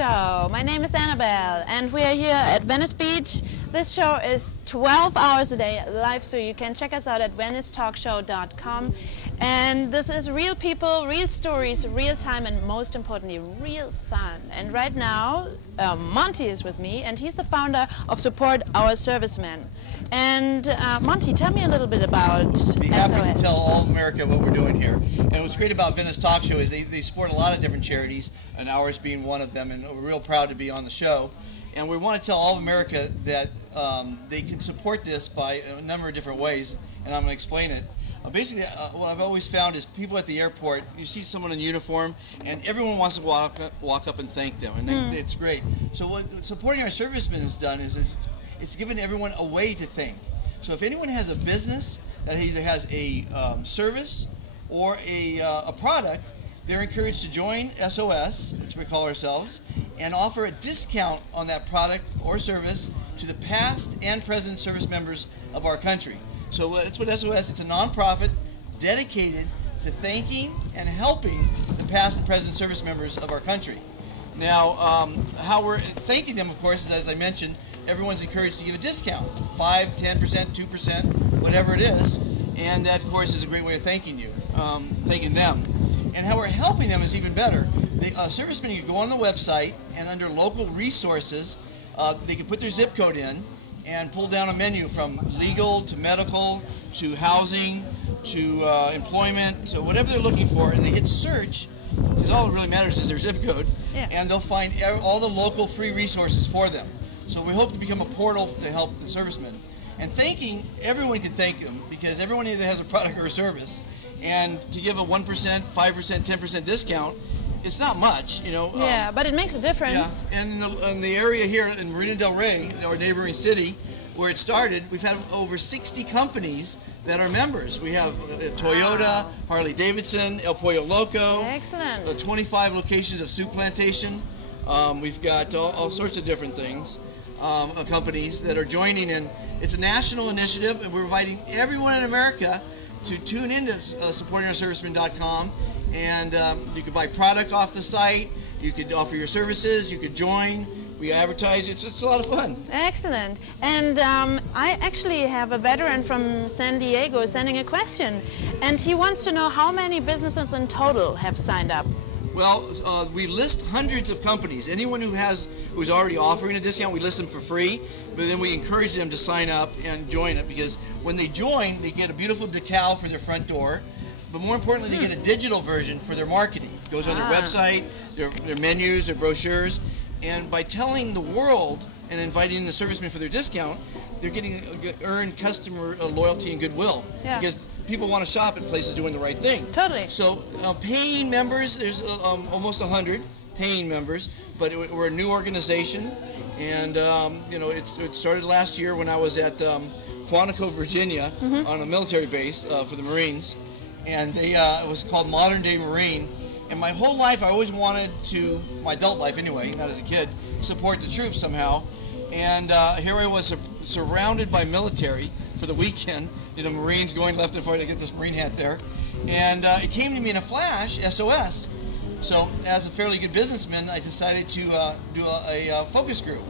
Show. My name is Annabelle and we are here at Venice Beach. This show is 12 hours a day live, so you can check us out at venicetalkshow.com. And this is real people, real stories, real time, and most importantly, real fun. And right now, Monty is with me, and he's the founder of Support Our Servicemen. And Monty, tell me a little bit about Be happy to tell all of America what we're doing here. And what's great about Venice Talk Show is they support a lot of different charities, and ours being one of them, and we're real proud to be on the show. And we want to tell all of America that they can support this by a number of different ways, and I'm going to explain it. Basically, what I've always found is people at the airport, you see someone in uniform, and everyone wants to walk up and thank them, and it's great. So what supporting our servicemen has done is it's given everyone a way to thank. So if anyone has a business that either has a service or a product, they're encouraged to join SOS, which we call ourselves, and offer a discount on that product or service to the past and present service members of our country. So that's what SOS, it's a nonprofit dedicated to thanking and helping the past and present service members of our country. Now, how we're thanking them, of course, is, as I mentioned, everyone's encouraged to give a discount, 5, 10%, 2%, whatever it is, and that, of course, is a great way of thanking you, thanking them. And how we're helping them is even better. The servicemen, you go on the website, and under local resources, they can put their zip code in and pull down a menu from legal to medical to housing to employment, so whatever they're looking for, and they hit search, because all that really matters is their zip code, and they'll find all the local free resources for them. So we hope to become a portal to help the servicemen. And thanking, everyone can thank them, because everyone either has a product or a service, and to give a 1%, 5%, 10% discount, it's not much, you know. Yeah, but it makes a difference. Yeah, and in the area here in Marina del Rey, our neighboring city, where it started, we've had over 60 companies that are members. We have Toyota, Harley Davidson, El Pollo Loco. Excellent. 25 locations of soup plantation. We've got all sorts of different things, companies that are joining in. It's a national initiative, and we're inviting everyone in America to tune into supportingourservicemen.com, and you can buy product off the site, you could offer your services, you could join, we advertise, it's a lot of fun. Excellent. And I actually have a veteran from San Diego sending a question, and he wants to know how many businesses in total have signed up. Well, we list hundreds of companies. Anyone who's already offering a discount, we list them for free, but then we encourage them to sign up and join it, because when they join, they get a beautiful decal for their front door, but more importantly, they get a digital version for their marketing. It goes on their website, their menus, their brochures, and by telling the world and inviting the servicemen for their discount, they're getting earned customer loyalty and goodwill. Because people want to shop at places doing the right thing. Totally. So paying members, there's almost 100 paying members, but we're a new organization, and you know, it started last year when I was at Quantico, Virginia, on a military base for the Marines, and it was called Modern Day Marine. And my whole life, I always wanted to, my adult life anyway, not as a kid, support the troops somehow. And here I was surrounded by military for the weekend, you know, Marines going left and right. I get this Marine hat there. And it came to me in a flash, SOS. So as a fairly good businessman, I decided to do a focus group.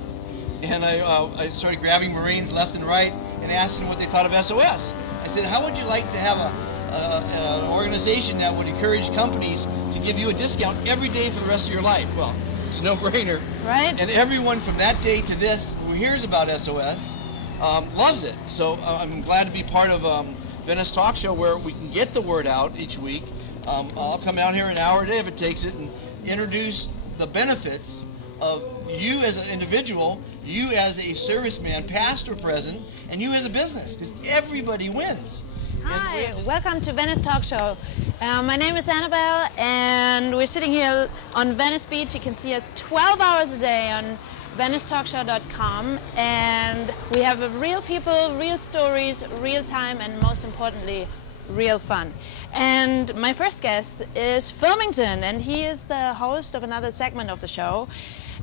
And I started grabbing Marines left and right and asking them what they thought of SOS. I said, how would you like to have an organization that would encourage companies to give you a discount every day for the rest of your life? Well, it's a no-brainer. Right. And everyone from that day to this who hears about SOS loves it. So I'm glad to be part of Venice Talk Show, where we can get the word out each week. I'll come out here an hour a day if it takes it and introduce the benefits of you as an individual, you as a serviceman, past or present, and you as a business, because everybody wins. Hi, welcome to Venice Talk Show. My name is Annabelle, and we're sitting here on Venice Beach. You can see us 12 hours a day on venicetalkshow.com, and we have real people, real stories, real time, and most importantly, real fun. And my first guest is Filmington, and he is the host of another segment of the show.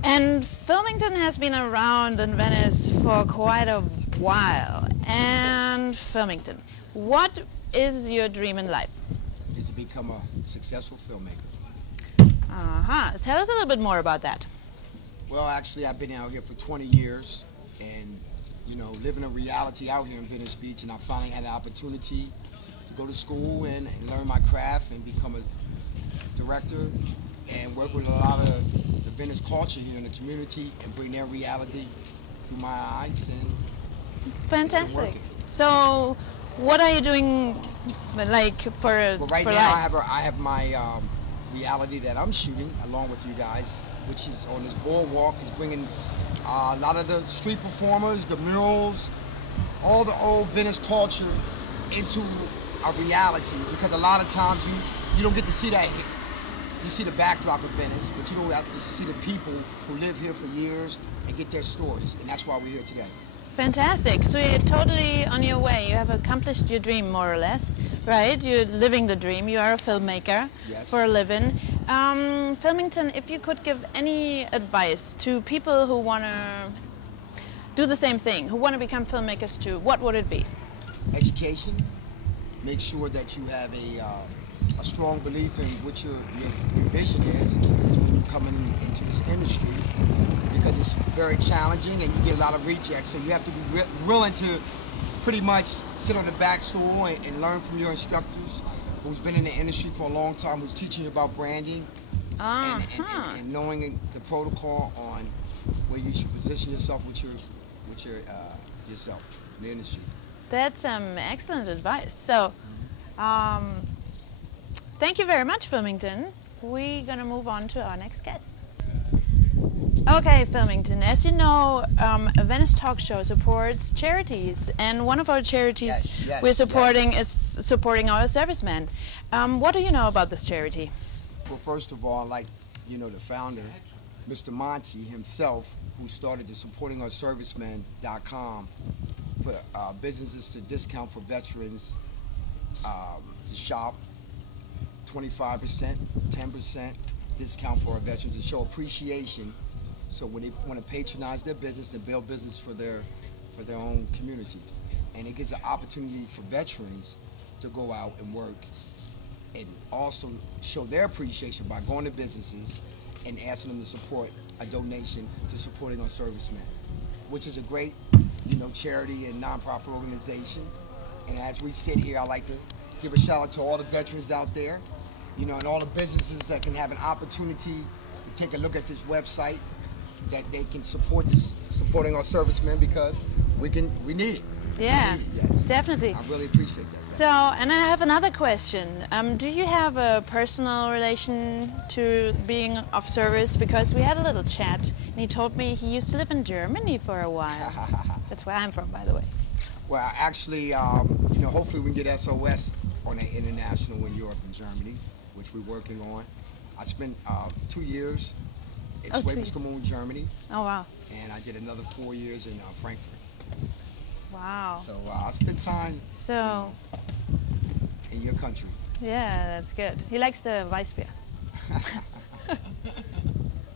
And Filmington has been around in Venice for quite a while. And Filmington, what is your dream in life? Is to become a successful filmmaker. Tell us a little bit more about that. Well, actually, I've been out here for 20 years and, living a reality out here in Venice Beach, and I finally had an opportunity to go to school and learn my craft and become a director and work with a lot of the Venice culture here in the community and bring their reality through my eyes. And fantastic. So, what are you doing, like, for well, right for now life? I have my reality that I'm shooting along with you guys, which is on this boardwalk. Is bringing a lot of the street performers, the murals, all the old Venice culture into a reality, because a lot of times you don't get to see that here. You see the backdrop of Venice, but you don't have to see the people who live here for years and get their stories, and that's why we're here today. Fantastic. So you're totally on your way. You have accomplished your dream, more or less, right? You're living the dream. You are a filmmaker. Yes. For a living. Filmington, if you could give any advice to people who want to do the same thing, who want to become filmmakers too, what would it be? Education. Make sure that you have a strong belief in what your vision is when you come into this industry, because it's very challenging and you get a lot of rejects, so you have to be willing to pretty much sit on the back stool and learn from your instructors who's been in the industry for a long time, who's teaching you about branding and knowing the protocol on where you should position yourself with yourself in the industry. That's excellent advice. So, thank you very much, Filmington. We're going to move on to our next guest. Okay, Filmington, as you know, Venice Talk Show supports charities, and one of our charities we're supporting is supporting our servicemen. What do you know about this charity? Well, first of all, like, the founder, Mr. Monty himself, who started the supportingourservicemen.com for businesses to discount for veterans, to shop, 25%, 10% discount for our veterans, to show appreciation. So when they want to patronize their business and build business for their own community, and it gives an opportunity for veterans to go out and work and also show their appreciation by going to businesses and asking them to support a donation to supporting our servicemen, which is a great, charity and nonprofit organization. And as we sit here, I'd like to give a shout out to all the veterans out there, and all the businesses that can have an opportunity to take a look at this website, that they can supporting our servicemen, because we need it. Yeah, we need it, yes. Definitely. I really appreciate that. So, and I have another question. Do you have a personal relation to being of service? Because we had a little chat, and he told me he used to live in Germany for a while. That's where I'm from, by the way. Well, actually, hopefully we can get SOS on an international in Europe and Germany, which we're working on. I spent 2 years in Schwäbisch Germany. Oh, wow. And I did another 4 years in Frankfurt. Wow. So I spent time in your country. Yeah, that's good. He likes the Weissbier.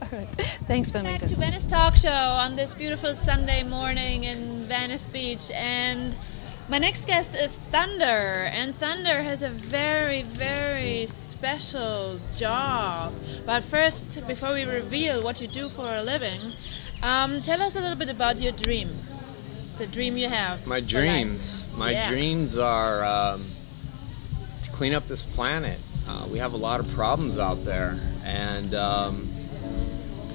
All right. Thanks, Filmington. Back to Venice Talk Show on this beautiful Sunday morning in Venice Beach, and my next guest is Thunder, and Thunder has a very, very special job. But first, before we reveal what you do for a living, tell us a little bit about your dream, the dream you have. My dreams are to clean up this planet. We have a lot of problems out there, and the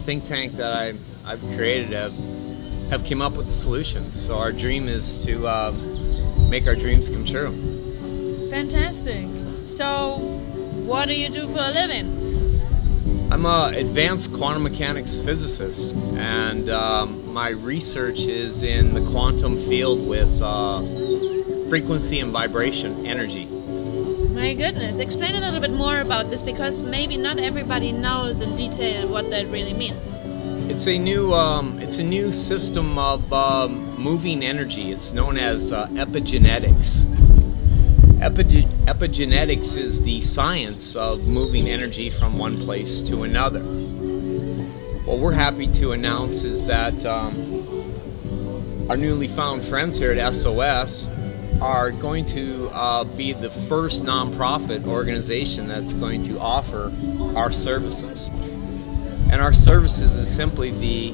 think tank that I've created have come up with solutions. So our dream is to make our dreams come true. Fantastic. So what do you do for a living? I'm an advanced quantum mechanics physicist, and my research is in the quantum field with frequency and vibration energy. My goodness, explain a little bit more about this, because maybe not everybody knows in detail what that really means. It's a new system of moving energy. It's known as epigenetics. Epigenetics is the science of moving energy from one place to another. What we're happy to announce is that our newly found friends here at SOS are going to be the first nonprofit organization that's going to offer our services. And our services is simply the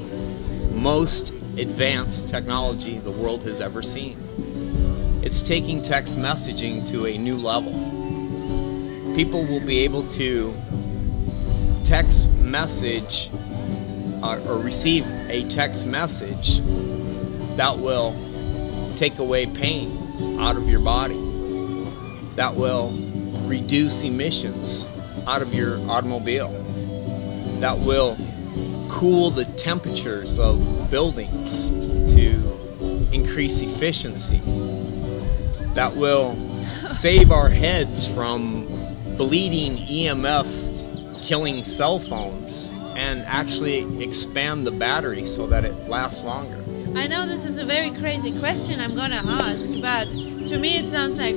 most advanced technology the world has ever seen. It's taking text messaging to a new level. People will be able to text message or receive a text message that will take away pain out of your body, that will reduce emissions out of your automobile, that will cool the temperatures of buildings to increase efficiency, that will save our heads from bleeding EMF killing cell phones and actually expand the battery so that it lasts longer. I know this is a very crazy question I'm gonna ask, but to me it sounds like,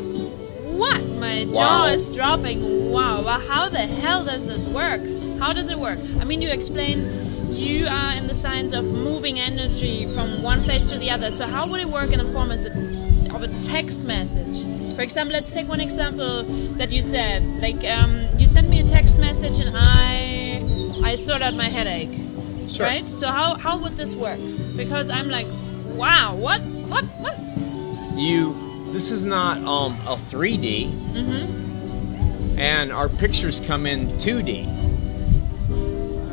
what? My jaw is dropping. Wow, well, how the hell does this work? How does it work? I mean, you explain you are in the science of moving energy from one place to the other. So how would it work in the form of a text message? For example, let's take one example that you said. Like, you sent me a text message and I sort out my headache. Sure. Right? So how would this work? Because I'm like, wow, what? This is not a 3D, and our pictures come in 2D.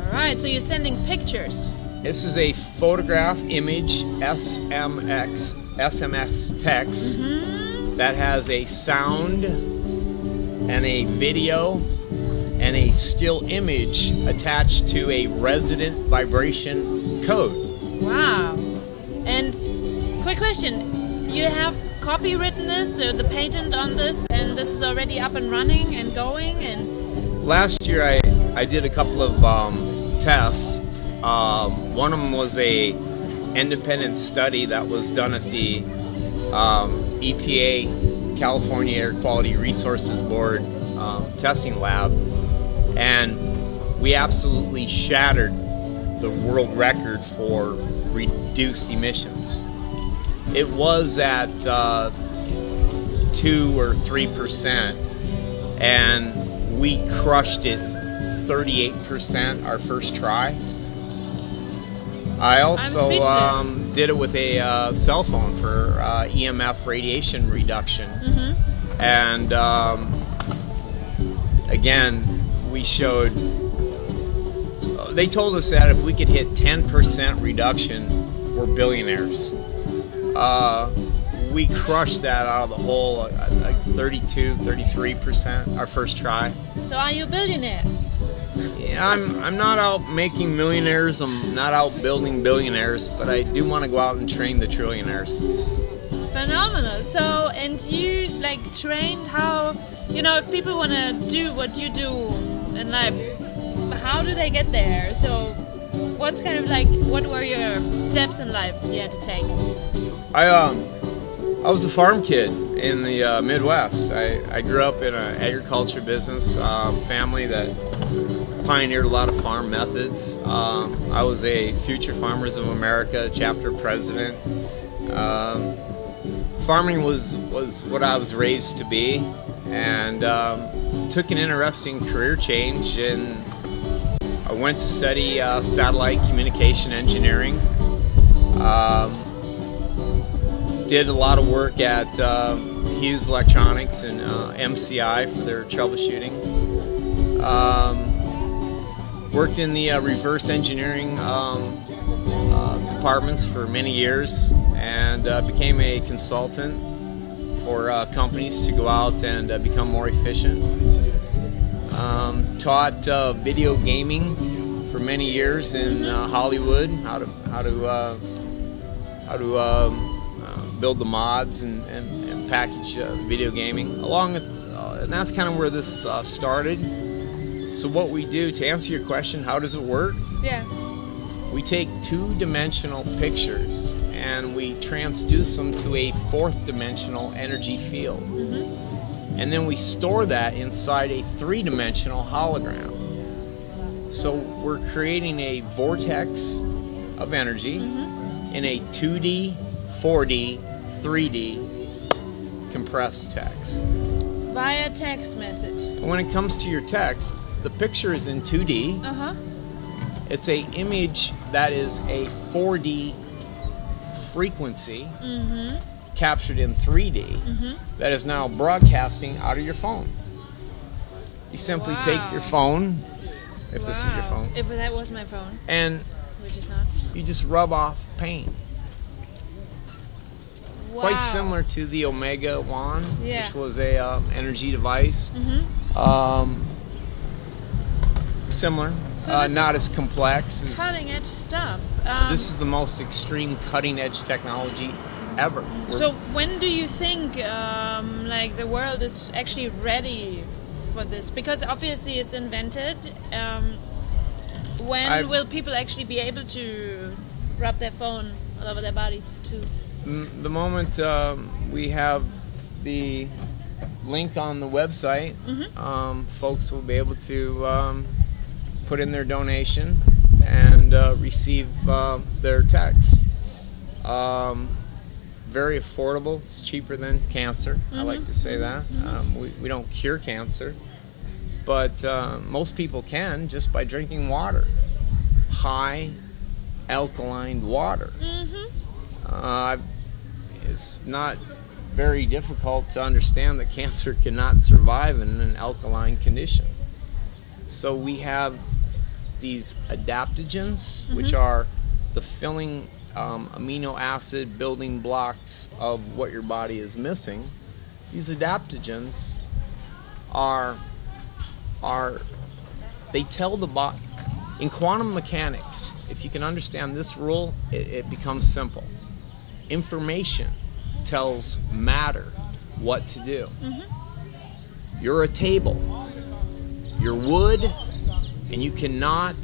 All right, so you're sending pictures. This is a photograph image SMS text that has a sound and a video and a still image attached to a resident vibration code. Wow. And quick question, you have copywritten this, or the patent on this, and this is already up and running and going? And last year I did a couple of tests. One of them was a independent study that was done at the EPA, California Air Quality Resources Board testing lab, and we absolutely shattered the world record for reduced emissions. It was at 2 or 3%, and we crushed it 38% our first try. I also did it with a cell phone for EMF radiation reduction. And again, we showed, they told us that if we could hit 10% reduction, we're billionaires. We crushed that out of the hole, like 32, 33% our first try. so are you billionaires? Yeah, I'm not out making millionaires, I'm not out building billionaires, but I do want to go out and train the trillionaires. Phenomenal. So, and you like trained how, if people want to do what you do in life, how do they get there? So what's kind of like, what were your steps in life you had to take? I was a farm kid in the Midwest. I grew up in an agriculture business, family that pioneered a lot of farm methods. I was a Future Farmers of America chapter president. Farming was what I was raised to be, and took an interesting career change, and I went to study satellite communication engineering. Did a lot of work at Hughes Electronics and MCI for their troubleshooting. Worked in the reverse engineering departments for many years, and became a consultant for companies to go out and become more efficient. Taught video gaming for many years in Hollywood, how to build the mods and package video gaming, along with, and that's kind of where this started. So what we do, to answer your question, how does it work? Yeah. We take two-dimensional pictures and we transduce them to a fourth-dimensional energy field. And then we store that inside a three-dimensional hologram. So we're creating a vortex of energy in a 2D, 4D, 3D compressed text. Via text message. When it comes to your text, the picture is in 2D. It's a image that is a 4D frequency captured in 3D that is now broadcasting out of your phone. You simply take your phone, if this was your phone. If that was my phone. And which is not. You just rub off pain. Wow. Quite similar to the Omega wand, Yeah. which was a energy device. Similar, So not as complex. Cutting edge stuff. This is the most extreme cutting edge technology ever. So when do you think like the world is actually ready for this? Because obviously it's invented. When will people actually be able to rub their phone all over their bodies too? The moment we have the link on the website, folks will be able to put in their donation and receive their text. Very affordable. It's cheaper than cancer. I like to say that. We don't cure cancer, but most people can just by drinking water, high alkaline water. It's not very difficult to understand that cancer cannot survive in an alkaline condition. So we have these adaptogens, which are the filling amino acid building blocks of what your body is missing. These adaptogens they tell the body, in quantum mechanics, if you can understand this rule, it becomes simple. Information tells matter what to do. You're a table, you're wood, and you cannot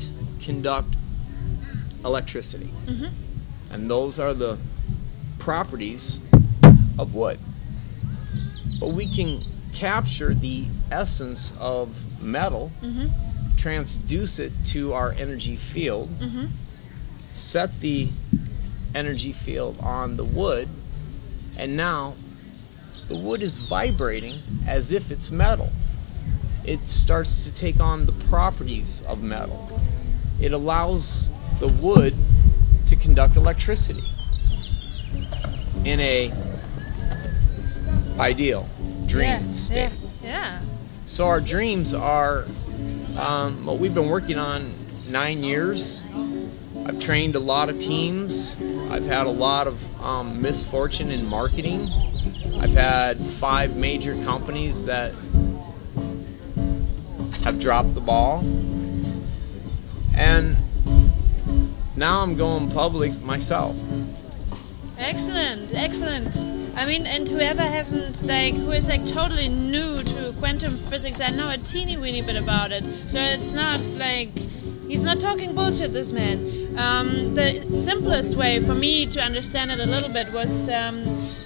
conduct electricity. And those are the properties of wood. But we can capture the essence of metal, transduce it to our energy field, set the energy field on the wood, and now the wood is vibrating as if it's metal. It starts to take on the properties of metal. It allows the wood to conduct electricity in a ideal dream state. So our dreams are what we've been working on 9 years. I've trained a lot of teams. I've had a lot of misfortune in marketing. I've had 5 major companies that have dropped the ball. And now I'm going public myself. Excellent, excellent. I mean, and whoever hasn't, who is totally new to quantum physics, I know a teeny weeny bit about it. So it's not he's not talking bullshit, this man. The simplest way for me to understand it a little bit was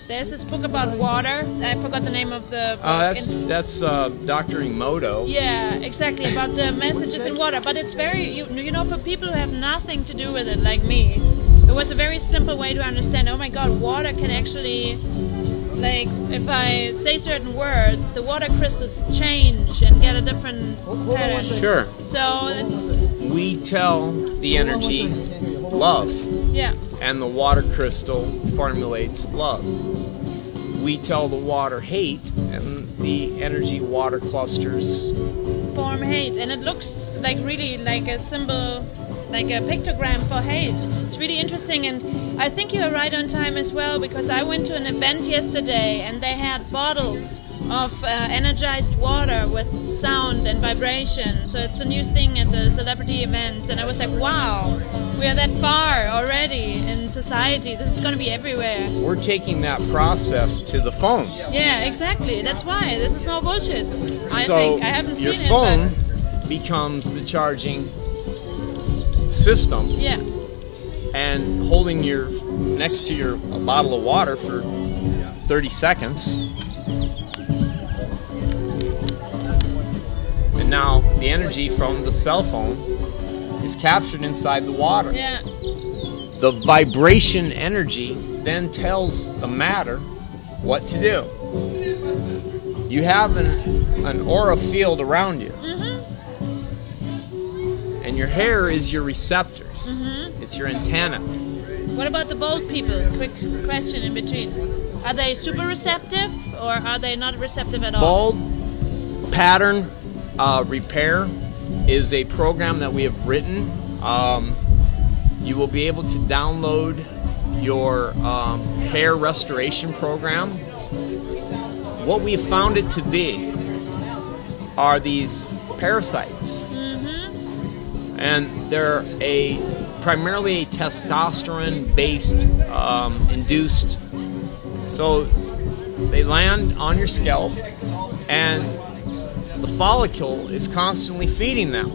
there's this book about water. I forgot the name of the book. That's Dr. Emoto. Yeah, exactly, about the messages in water. But it's very, you know, for people who have nothing to do with it, like me, it was a very simple way to understand, oh my god, water can actually, if I say certain words, the water crystals change and get a different pattern. Sure. So we tell the energy love. Yeah. And the water crystal formulates love. We tell the water hate, and the energy water clusters form hate. And it looks really like a symbol, like a pictogram for hate. It's really interesting, and I think you're right on time as well, because I went to an event yesterday and they had bottles of energized water with sound and vibration. So it's a new thing at the celebrity events, and I was like, wow, we are that far already in society. This is going to be everywhere. We're taking that process to the phone. Yeah, exactly. That's why. This is no bullshit. I So think. I haven't seen your it, phone becomes the charging system. Yeah. And holding next to your bottle of water for 30 seconds. And now the energy from the cell phone is captured inside the water. Yeah. The vibration energy then tells the matter what to do. You have an aura field around you. And And your hair is your receptors. It's your antenna. What about the bald people? Quick question in between. Are they super receptive or are they not receptive at all? Bald pattern repair is a program that we have written. You will be able to download your hair restoration program. What we have found it to be are these parasites. And they're primarily a testosterone-based induced. So they land on your scalp, and the follicle is constantly feeding them.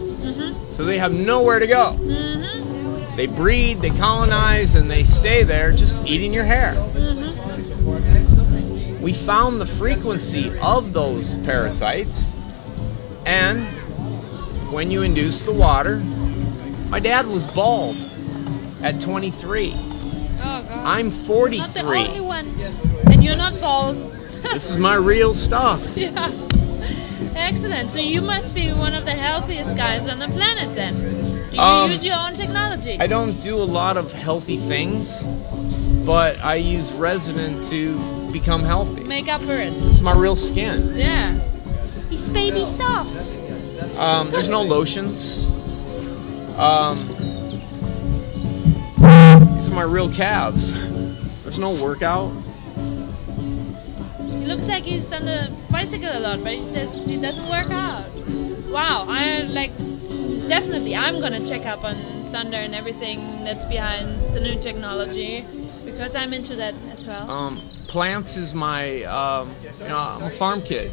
So they have nowhere to go. They breed, they colonize, and they stay there just eating your hair. We found the frequency of those parasites, and when you induce the water, my dad was bald at 23. Oh, God. I'm 43. Not the only one. And you're not bald. This is my real stuff. Yeah. Excellent. So you must be one of the healthiest guys on the planet then. Do you use your own technology? I don't do a lot of healthy things, but I use resin to become healthy. Make up for it. This is my real skin. Yeah. He's baby soft. There's no lotions. These are my real calves. There's no workout. He looks like he's on the bicycle a lot, but he says he doesn't work out. Wow, definitely I'm gonna check up on Thunder and everything that's behind the new technology because I'm into that as well. Plants is my, I'm a farm kid.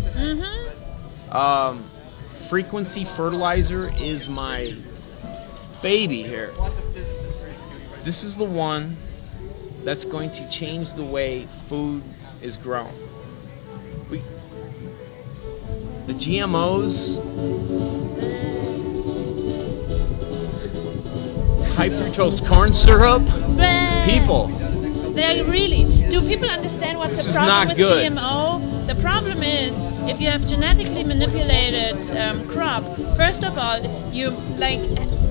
Frequency fertilizer is my baby here. This is the one that's going to change the way food is grown. The GMOs, high fructose corn syrup, people. Do people understand what's the problem with GMO? The problem is if you have genetically manipulated crop, first of all, you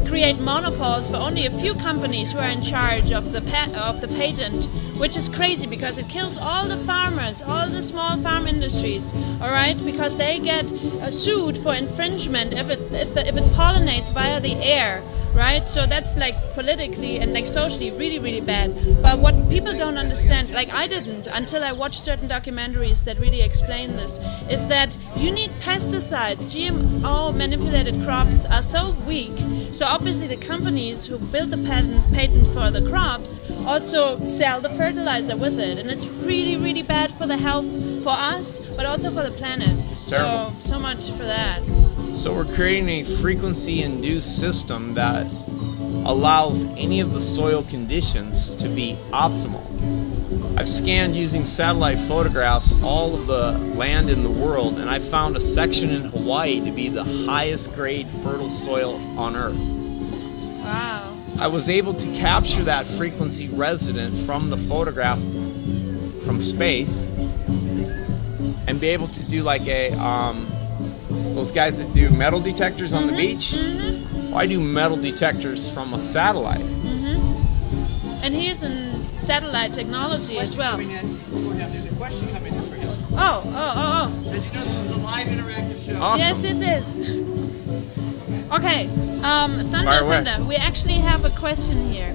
create monopoles for only a few companies who are in charge of the patent, which is crazy because it kills all the farmers, all the small farm industries, all right? Because they get sued for infringement if it pollinates via the air. Right, so that's politically and socially really, really bad. But what people don't understand, I didn't until I watched certain documentaries that really explain this, is that you need pesticides. GMO manipulated crops are so weak. So obviously the companies who build the patent for the crops also sell the fertilizer with it, and it's really, really bad for the health for us, but also for the planet. So much for that. So we're creating a frequency-induced system that allows any of the soil conditions to be optimal. I've scanned using satellite photographs all of the land in the world, and I found a section in Hawaii to be the highest grade fertile soil on Earth. Wow. I was able to capture that frequency resident from the photograph from space and be able to do those guys that do metal detectors on the beach. Well, I do metal detectors from a satellite. And he's in satellite technology as well. There's a question coming in for him. Oh. As you know, this is a live interactive show. Awesome. Yes, this is. Okay, Thunder, we actually have a question here.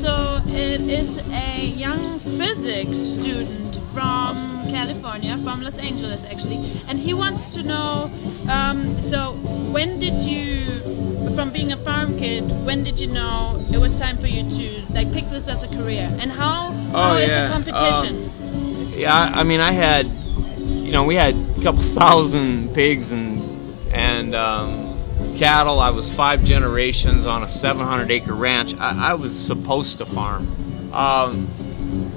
So it is a young physics student from California, from Los Angeles actually, and he wants to know, so when did you, from being a farm kid, when did you know it was time for you to pick this as a career, and how is the competition? I had, we had a couple thousand pigs and cattle. I was 5 generations on a 700-acre ranch. I was supposed to farm.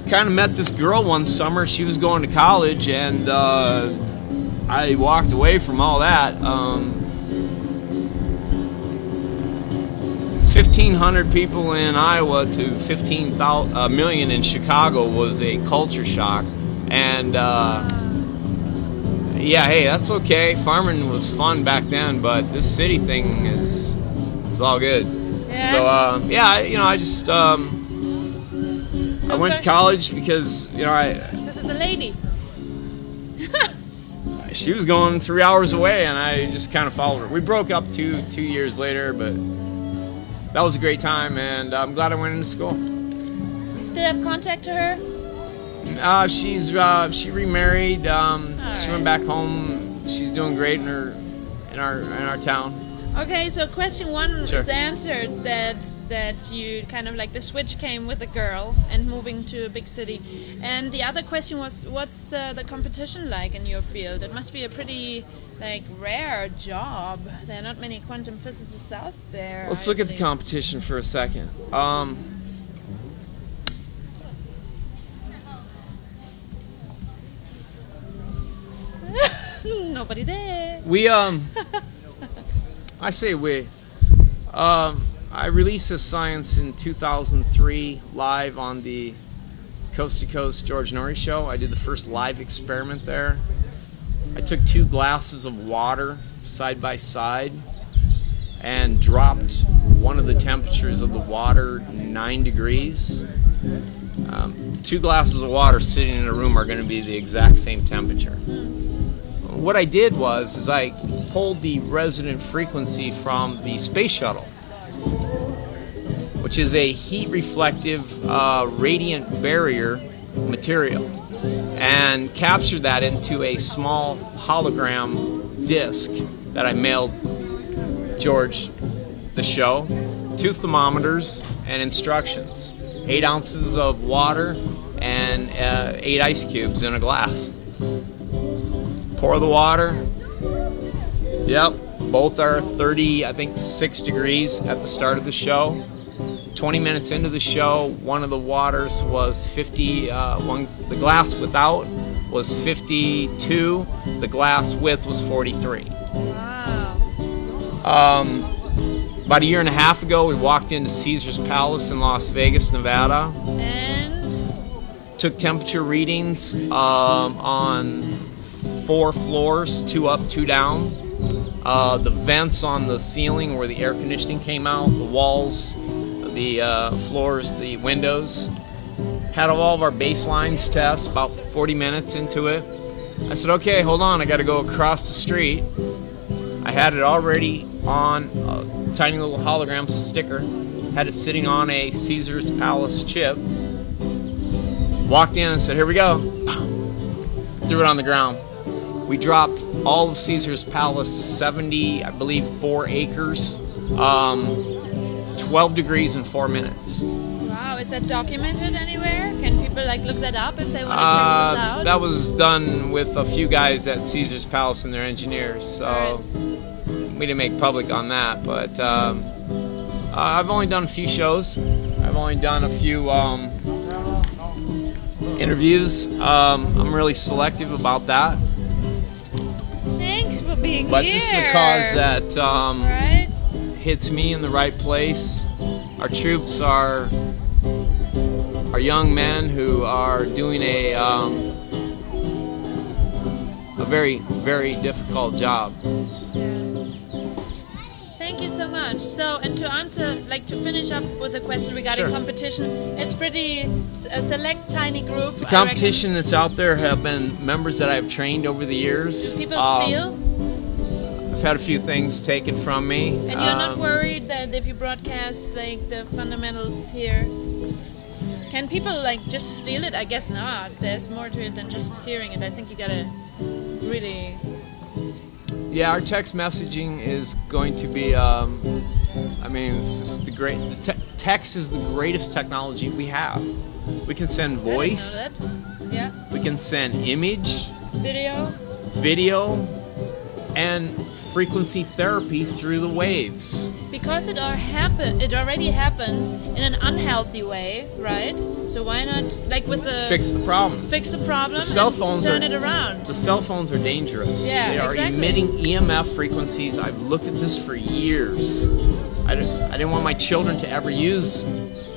Kind of met this girl one summer. She was going to college, and I walked away from all that. 1,500 people in Iowa to 15 million in Chicago was a culture shock. And hey, that's okay. Farming was fun back then, but this city thing is It's all good. Yeah. So I just I went to college because This is the lady. she was going 3 hours away, and I just kind of followed her. We broke up two years later, but that was a great time, and I'm glad I went into school. You still have contact to her? She remarried. She went back home. She's doing great in our town. Okay, so question one Sure. is answered, that you kind of like the switch came with a girl and moving to a big city. And the other question was, what's the competition like in your field? It must be a pretty rare job. There are not many quantum physicists out there. Let's look at the competition for a second. Nobody there. I say we. I released this science in 2003 live on the Coast to Coast George Norrie show. I did the first live experiment there. I took 2 glasses of water side by side and dropped one of the temperatures of the water 9 degrees. 2 glasses of water sitting in a room are going to be the exact same temperature. What I did was I pulled the resonant frequency from the space shuttle, which is a heat reflective radiant barrier material, and captured that into a small hologram disc that I mailed George the show, 2 thermometers and instructions, 8 ounces of water and 8 ice cubes in a glass. Pour the water. Yep, both are 36 degrees at the start of the show. 20 minutes into the show, one of the waters was 50, the glass without was 52, the glass with was 43. Wow. About a year and a half ago, we walked into Caesar's Palace in Las Vegas, Nevada. And Took temperature readings on 4 floors, 2 up, 2 down. The vents on the ceiling where the air conditioning came out, the walls, the floors, the windows. Had all of our baselines tests about 40 minutes into it. I said, okay, hold on, I got to go across the street. I had it already on a tiny little hologram sticker. Had it sitting on a Caesar's Palace chip. Walked in and said, here we go. Threw it on the ground. We dropped all of Caesar's Palace, 4 acres, 12 degrees in 4 minutes. wow, is that documented anywhere? Can people look that up if they want to check this out? That was done with a few guys at Caesar's Palace and their engineers, so we didn't make public on that. But I've only done a few shows. I've only done a few interviews. I'm really selective about that. Thanks for being But here. this is a cause that right? hits me in the right place. Our troops are young men who are doing a very, very difficult job. Thank you so much. So, and to answer, to finish up with the question regarding Sure. competition, it's pretty a select, tiny group. The competition that's out there have been members that I've trained over the years. Do people steal? I've had a few things taken from me. And you're not worried that if you broadcast the fundamentals here, can people just steal it? I guess not. There's more to it than just hearing it. I think you gotta really. Yeah, our text messaging is going to be. It's just the great. Text is the greatest technology we have. We can send voice. I didn't know that. Yeah. We can send image, Video. and frequency therapy through the waves. Because it already happens in an unhealthy way, right? So why not, with the Fix the problem. fix the problem The cell and phones turn are- it around? The cell phones are dangerous. Yeah, they are exactly. emitting EMF frequencies. I've looked at this for years. I didn't want my children to ever use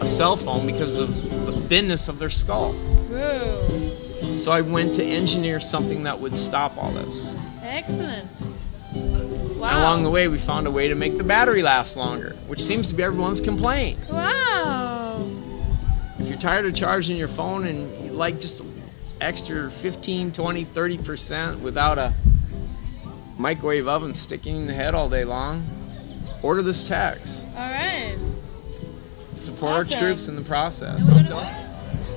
a cell phone because of the thinness of their skull. Whoa. So I went to engineer something that would stop all this. Excellent. Wow. And along the way, we found a way to make the battery last longer, which seems to be everyone's complaint. Wow. If you're tired of charging your phone and you like just an extra 15, 20, 30% without a microwave oven sticking in the head all day long, order this text. All right. Support Awesome. our troops in the process.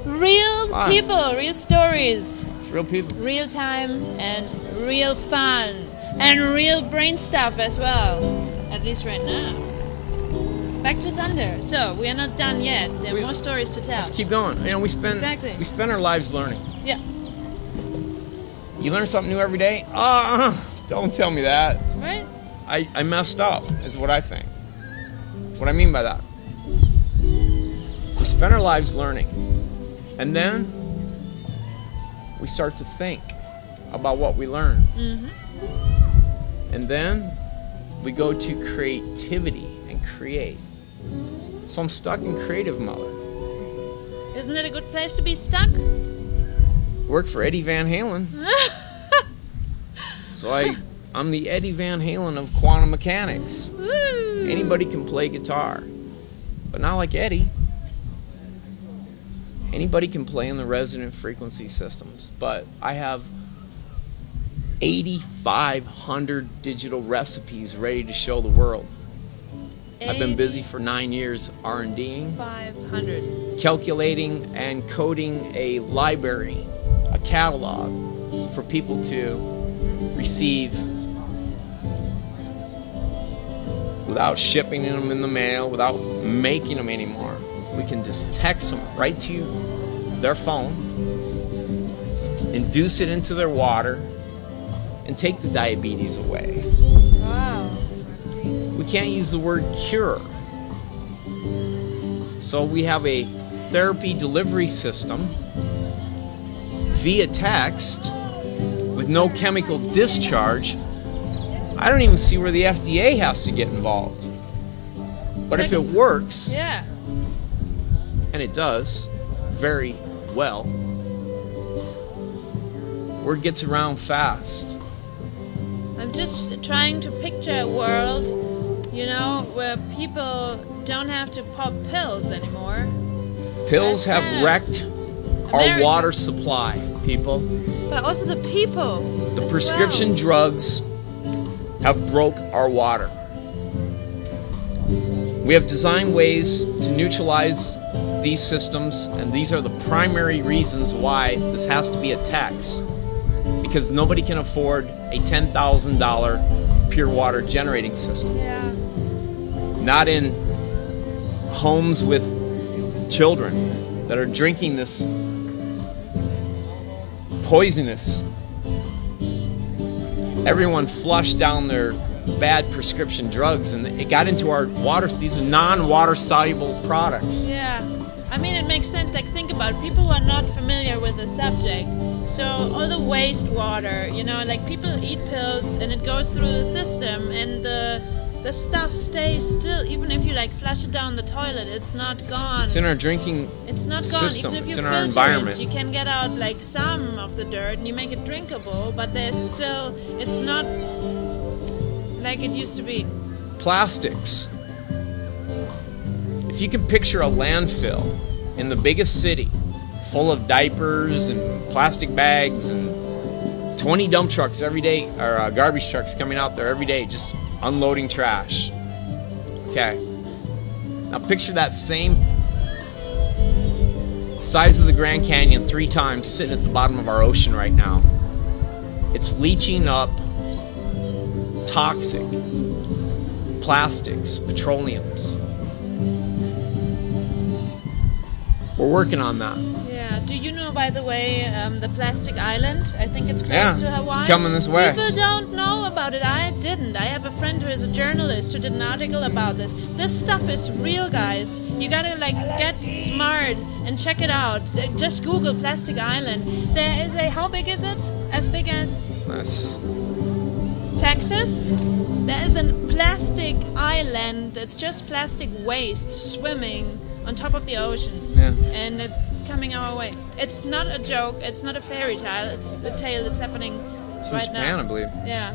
Real Fun. people, real stories, It's real people. real time, and real fun, and real brain stuff as well. At least right now. Back to Thunder. So we are not done yet. There are more stories to tell. Let's keep going. You know, we spend our lives learning. Yeah. You learn something new every day? Don't tell me that. Right? I messed up, is what I think. What I mean by that. We spend our lives learning. And then we start to think about what we learn. Mm-hmm. And then we go to creativity and create. So I'm stuck in creative mode. Isn't it a good place to be stuck? Work for Eddie Van Halen. So I'm the Eddie Van Halen of quantum mechanics. Woo. Anybody can play guitar, but not like Eddie. Anybody can play in the resonant frequency systems, but I have 8,500 digital recipes ready to show the world. I've been busy for 9 years R&Ding, 500. calculating and coding a library, a catalog for people to receive without shipping them in the mail, without making them anymore. We can just text them right to their phone, induce it into their water, and take the diabetes away. Wow. We can't use the word cure. So we have a therapy delivery system via text with no chemical discharge. I don't even see where the FDA has to get involved. But if it works, Yeah. and it does very well, word gets around fast. I'm just trying to picture a world, you know, where people don't have to pop pills anymore. Pills That's have kind of wrecked our American. water supply, people. But also the people. The as prescription well. drugs have broke our water. We have designed ways to neutralize these systems, and these are the primary reasons why this has to be a tax. Because nobody can afford a $10,000 pure water generating system. Yeah. Not in homes with children that are drinking this poisonous. Everyone flushed down their bad prescription drugs, and it got into our water. These are non-water soluble products. Yeah. I mean, it makes sense. Like, think about it. People who are not familiar with the subject. So, all the wastewater, you know, like people eat pills and it goes through the system, and the stuff stays still. Even if you like flush it down the toilet, it's not gone. It's in our drinking It's not gone. system. Even if It's you in our filter environment. it, you can get out like some of the dirt and you make it drinkable, but there's still, it's not like it used to be. Plastics. If you can picture a landfill in the biggest city full of diapers and plastic bags and 20 dump trucks every day, or garbage trucks coming out there every day just unloading trash. Okay. Now picture that same size of the Grand Canyon 3 times sitting at the bottom of our ocean right now. It's leaching up toxic plastics, petroleums. We're working on that. Yeah. Do you know, by the way, the plastic island? I think it's close to Hawaii. It's coming this way. People don't know about it. I didn't. I have a friend who is a journalist who did an article about this. This stuff is real, guys. You gotta like get smart and check it out. Just Google plastic island. There is a, how big is it? As big as Nice. Texas? There is a plastic island. It's just plastic waste swimming on top of the ocean. Yeah. And it's coming our way. It's not a joke. It's not a fairy tale. It's a tale that's happening It's right in Japan, now. I believe. Yeah.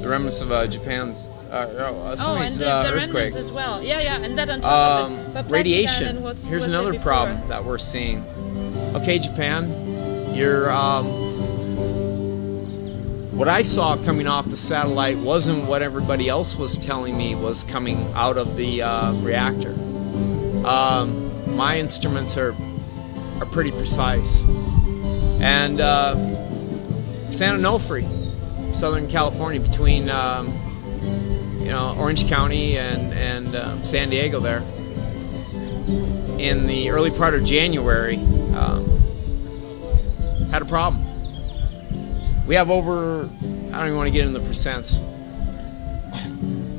the remnants of Japan's and somebody's the earthquake. remnants as well. Yeah, and that on top of it. But Radiation. Island, what's Here's there another before? problem that we're seeing. Okay, Japan, you're what I saw coming off the satellite wasn't what everybody else was telling me was coming out of the reactor. My instruments are pretty precise. And San Onofre, Southern California, between Orange County and San Diego there, in the early part of January, had a problem. We have over, I don't even want to get into the percents.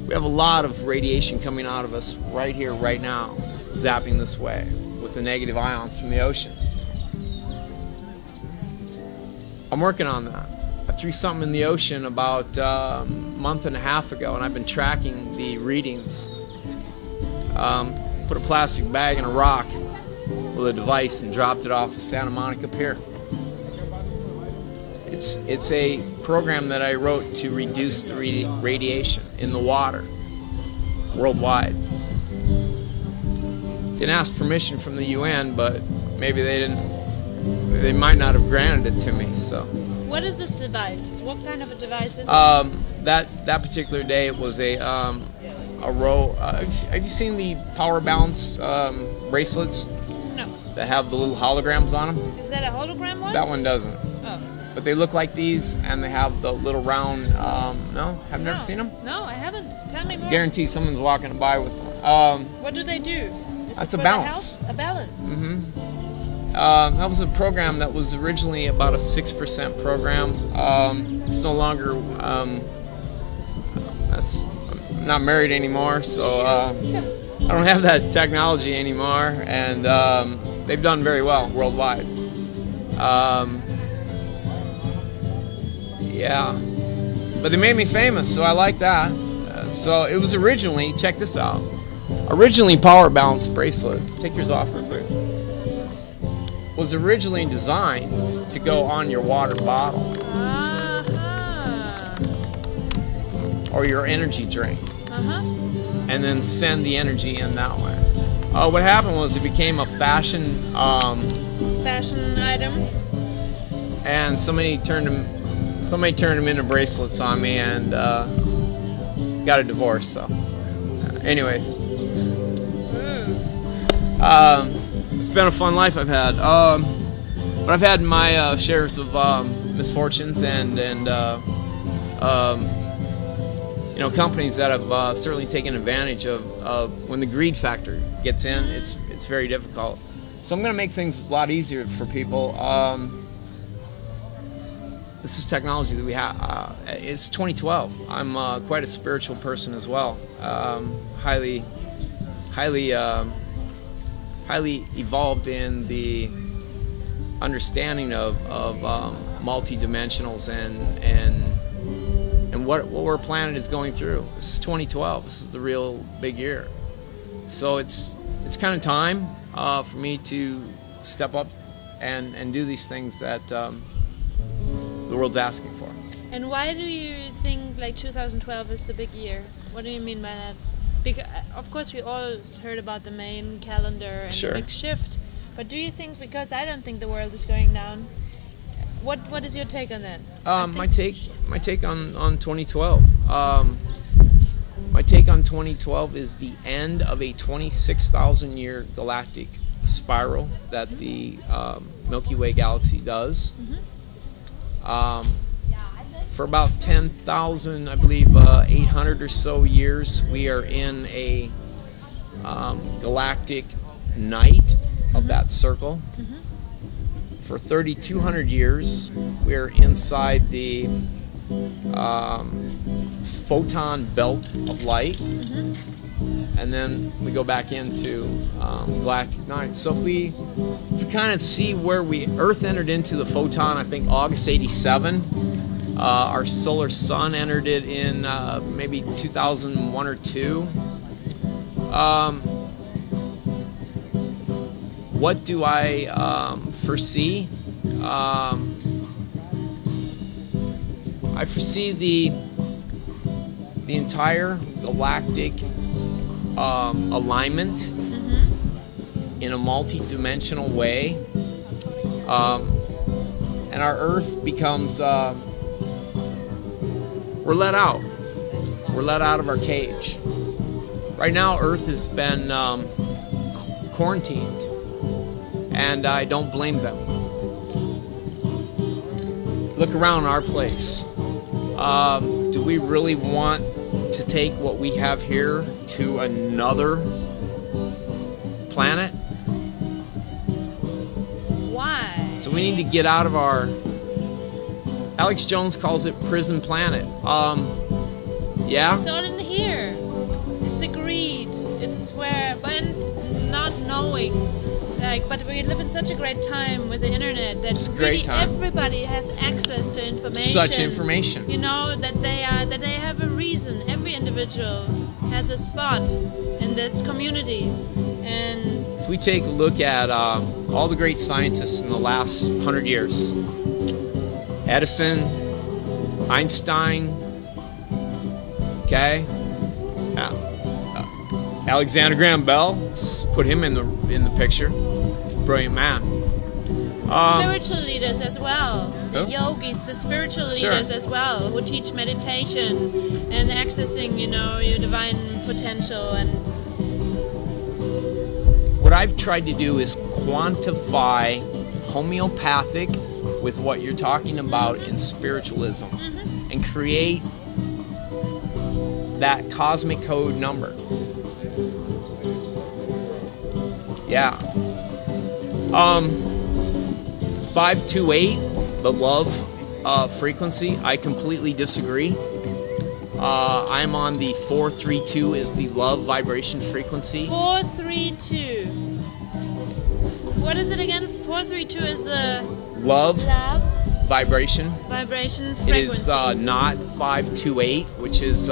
We have a lot of radiation coming out of us right here, right now, zapping this way with the negative ions from the ocean. I'm working on that. I threw something in the ocean about a month and a half ago, and I've been tracking the readings. Put a plastic bag in a rock with a device and dropped it off of Santa Monica Pier. It's a program that I wrote to reduce the radiation in the water worldwide. Didn't ask permission from the UN, but maybe they might not have granted it to me. So. What is this device? What kind of a device is it? That particular day it was a row. Have you seen the power balance bracelets? No. That have the little holograms on them? Is that a hologram one? That one doesn't. Oh. But they look like these, and they have the little round. No, have never seen them. No, I haven't. Tell me more. Guarantee someone's walking by with them. What do they do? That's a balance. A balance. Mm-hmm. That was a program that was originally about a 6% program. It's no longer. I'm not married anymore, so I don't have that technology anymore, and they've done very well worldwide. Yeah, but they made me famous, so I like that. So it was originally, check this out, power balance bracelet. Take yours off real quick. Was originally designed to go on your water bottle or your energy drink, and then send the energy in that way. What happened was it became a fashion item, and somebody turned them into bracelets on me, and got a divorce. So, anyways, it's been a fun life I've had. But I've had my shares of misfortunes and companies that have certainly taken advantage of when the greed factor gets in. It's very difficult. So I'm going to make things a lot easier for people. This is technology that we have. It's 2012. I'm quite a spiritual person as well. Highly evolved in the understanding of multi-dimensionals and what our planet is going through. This is 2012. This is the real big year. So it's kind of time for me to step up and do these things that the world's asking for. And why do you think like 2012 is the big year? What do you mean by that? Because of course we all heard about the main calendar and Sure. the big shift, but do you think, because I don't think the world is going down, what is your take on that? My take on 2012. My take on 2012 is the end of a 26,000 year galactic spiral that the Milky Way galaxy does. For about 10,000, I believe, 800 or so years, we are in a galactic night of that circle. For 3,200 years, we're inside the photon belt of light, and then we go back into galactic night. So if we kind of see where Earth entered into the photon, I think August '87. Our solar sun entered it in maybe 2001 or 2. What do I foresee? I foresee the entire galactic alignment in a multi-dimensional way, and our Earth becomes we're let out. We're let out of our cage. Right now, Earth has been quarantined, and I don't blame them. Look around our place. Do we really want to take what we have here to another planet? Why? So we need to get out of our... Alex Jones calls it prison planet. Yeah? It's all in here. It's the greed. It's where, but not knowing. Like, but we live in such a great time with the internet that It's a really great time. everybody has access to information. Such information. You know that they have a reason. Every individual has a spot in this community, and If we take a look at all the great scientists in the last 100 years, Edison, Einstein, okay, Alexander Graham Bell, put him in the picture. He's a brilliant man. spiritual leaders as well, the Who? yogis, the spiritual Sure. leaders as well, who teach meditation and accessing, your divine potential. And What I've tried to do is quantify homeopathic with what you're talking about in spiritualism and create that cosmic code number. Yeah. 528, the love frequency, I completely disagree. I'm on the 432 is the love vibration frequency. 432. What is it again? 432 is the Love love vibration. vibration It frequency. is not 528, which is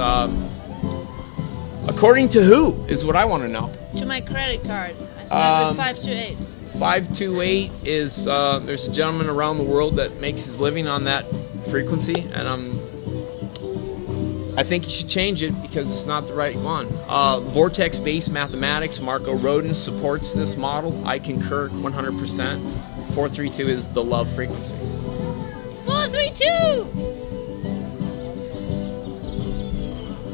according to who is what I want to know. To my credit card. I start with 528. 528 is there's a gentleman around the world that makes his living on that frequency, and I think you should change it because it's not the right one. Vortex-based mathematics, Marco Rodin supports this model. I concur 100%. 432 is the love frequency. 432!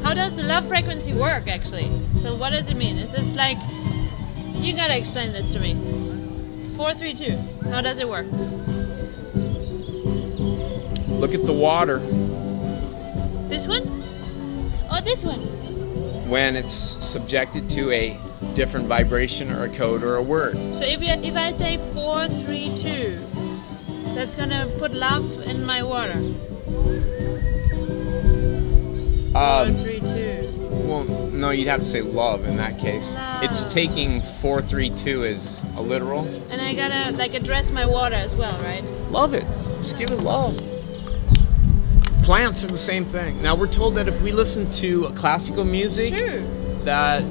How does the love frequency work, actually? So what does it mean? Is this like... You gotta explain this to me. 432. How does it work? Look at the water. This one? Oh, this one. When it's subjected to a different vibration or a code or a word. So if I say 432, that's gonna put love in my water. 432. Well, no, you'd have to say love in that case. Love. It's taking 432 as a literal. And I gotta like address my water as well, right? Love it. Just give it love. Plants are the same thing. Now, we're told that if we listen to classical music, Sure. that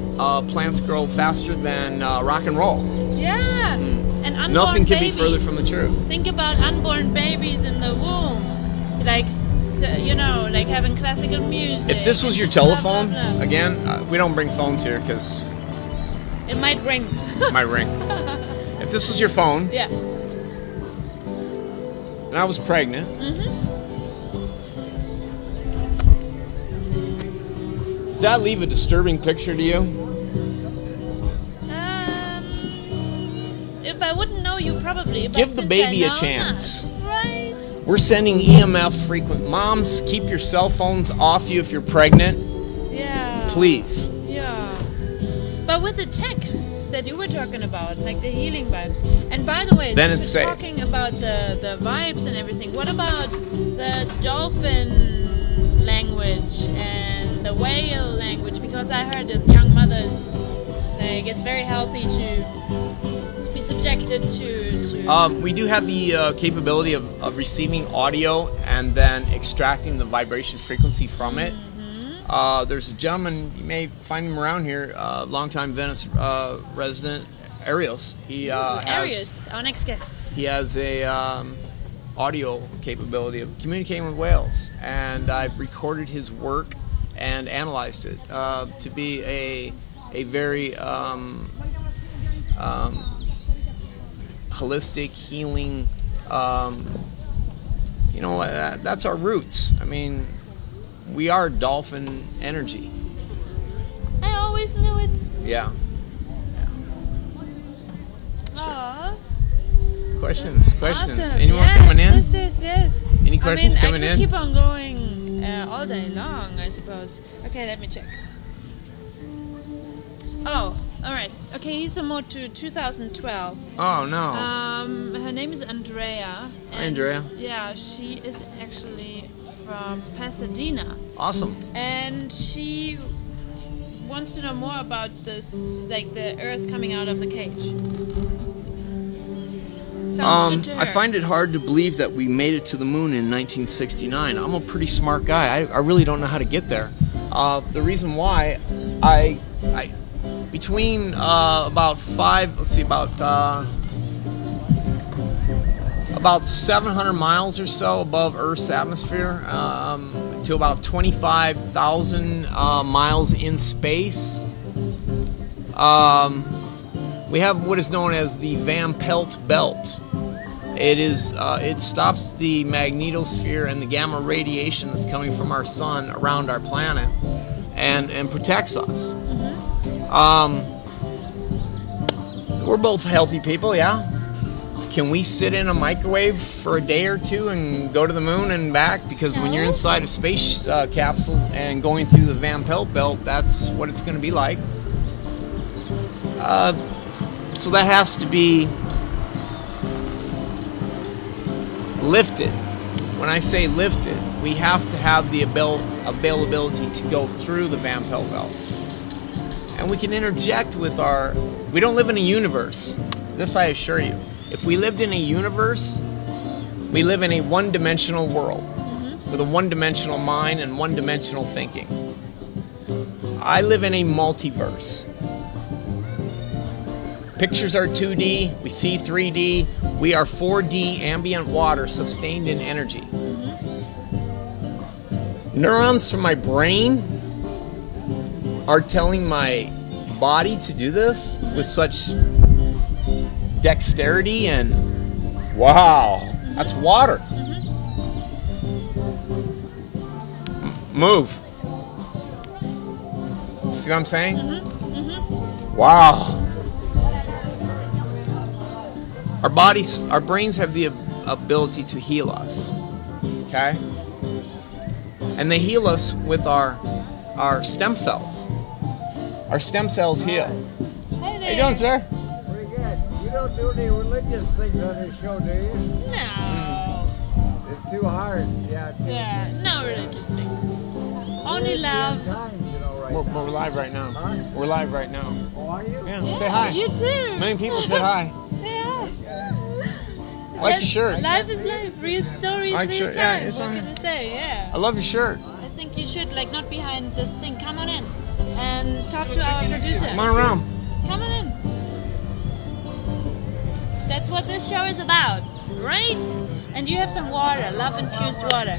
plants grow faster than rock and roll. Yeah. And unborn Nothing could babies. be further from the truth. Think about unborn babies in the womb, like like having classical music. If this was your blah, blah, telephone, blah. again, we don't bring phones here because It might ring. it might ring. If this was your phone Yeah. and I was pregnant, does that leave a disturbing picture to you? If I wouldn't know you, probably. But Give the since baby I a know, chance. not. Right. We're sending EMF frequent. Moms, keep your cell phones off you if you're pregnant. Yeah. Please. Yeah. But with the texts that you were talking about, like the healing vibes. And by the way, Then since it's we're safe. talking about the vibes and everything, what about the dolphin language and the whale language? Because I heard that young mothers, like, it's very healthy to be subjected to We do have the capability of receiving audio and then extracting the vibration frequency from it. There's a gentleman, you may find him around here, longtime Venice resident, Arios. Arius, our next guest. He has a audio capability of communicating with whales, and I've recorded his work and analyzed it to be a very holistic, healing. That's our roots. I mean, we are dolphin energy. I always knew it. Yeah. Aww. Questions? Awesome. Any more coming in? Yes. Any questions coming I in? could keep on going all day long, I suppose. Okay, let me check. Oh, all right. Okay, here's some more to 2012. Oh, no. Her name is Andrea. Hi, Andrea. Yeah, she is actually from Pasadena. Awesome. And she wants to know more about this, like the Earth coming out of the cage. Sounds good to her. I find it hard to believe that we made it to the moon in 1969. I'm a pretty smart guy. I really don't know how to get there. The reason why, between about 700 miles or so above Earth's atmosphere, to about 25,000 miles in space, we have what is known as the Van Pelt Belt. It stops the magnetosphere and the gamma radiation that's coming from our sun around our planet, and protects us. We're both healthy people, yeah. Can we sit in a microwave for a day or two and go to the moon and back? Because when you're inside a space capsule and going through the Van Pelt Belt, that's what it's going to be like. So that has to be lifted. When I say lifted, we have to have the availability to go through the Van Pelt Belt. And we can interject with we don't live in a universe. This I assure you. If we lived in a universe, we live in a one-dimensional world with a one-dimensional mind and one-dimensional thinking. I live in a multiverse. Pictures are 2D, we see 3D, we are 4D ambient water sustained in energy. Neurons from my brain are telling my body to do this with such dexterity, and wow, that's water. Move. See what I'm saying? Wow. Our brains have the ability to heal us. Okay? And they heal us with our stem cells. Our stem cells heal. Hey there. How you doing, sir? Pretty good. You don't do any religious things on this show, do you? No. It's too hard. Yeah. Yeah, no religious things. Only love. Times, you know, right now. We're live right now. Huh? We're live right now. Oh, are you? Yeah, say hi. You too. Many people said hi. Yeah. I like your shirt. Life is life. Real stories, Like real shirt, yeah, time. it's What fine. can I say? Yeah. I love your shirt. I think you should not behind this thing. Come on in and talk to our producer. Come on around. Come on in. That's what this show is about, right? And you have some water, love-infused water.